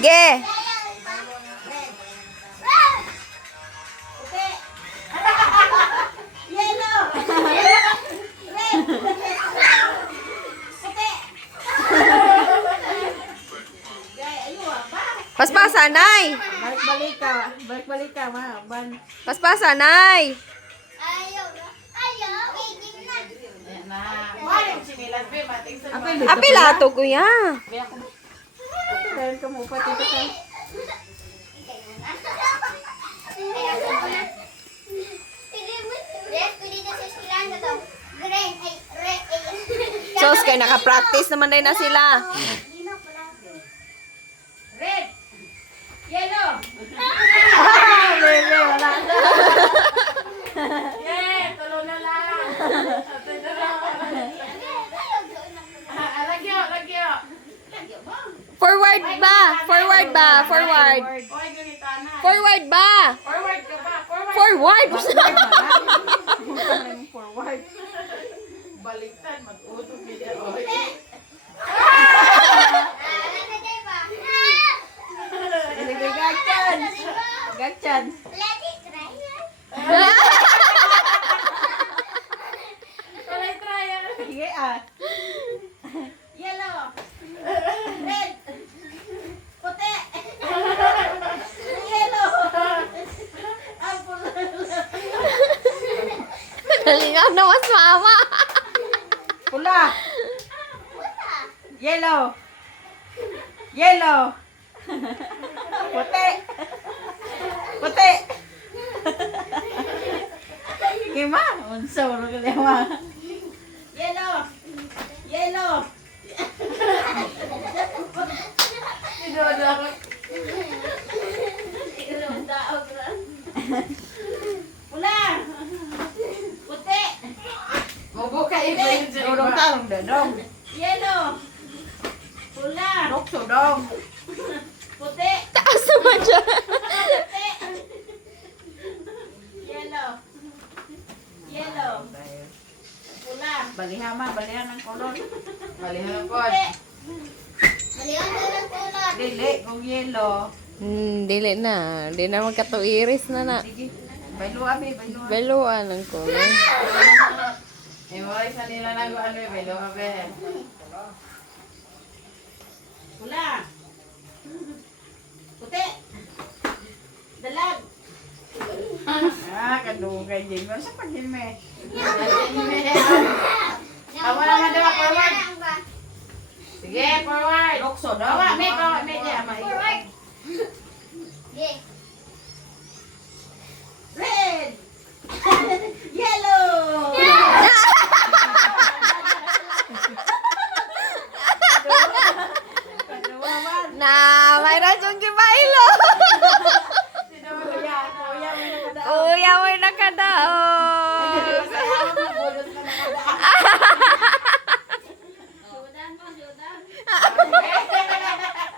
Ge. Paspasan, Nay. Balik-balik ka. Balik-balik ka, ma. Ban. Paspasan, Nay. Ayan na. Maring sinilas, be. Mating sa mga. Apilato, kuya. Dahil ka mo pa dito ka. Sos, kay naka-practice naman din na sila. Red. Yellow. Bebe, wala na. Yeah, tulo na lang. Lagyo, lagyo. Forward ba? Forward ba? Forward. Oy, ganita na. Forward ba? Forward ka ba? Forward. Forward. Forward. Baliktad, mag-utog niya. Oy. Ilagay gagchan. Gagchan. Try, try. Sige ah. Yellow. Red. Puti. Yellow. Ang pula. Nalingaw na mas mama. Pula. Yellow. Yellow. Puti. Puti. Kima, unsa ro kaya ma. Yellow. Yellow. Tinuod ako. Daog ra. Pula. Puti. Mabuka ibig. Dodong tarong dodong. Yellow. Pula. Dokso dong. Puti. Taas naman siya. Puti. Yellow. Yellow. Pula. Balihan ma, balihan ng kolor. Balihan po. Dili, kung yellow. Dili na. Di na magkatuiris na na. Sige. Baylo abi, baylo. Beluan ang kulay. Imoy sa nila lang ano belo abe. Pula. Puti. Dalag. Ah, kadugay din. Sa pagin me. Awa naman daw forward. Sige, forward. Dokso dong. Awa, may diya may. Red. Yellow. Kaduwawan. Na, may rason ki Bailo.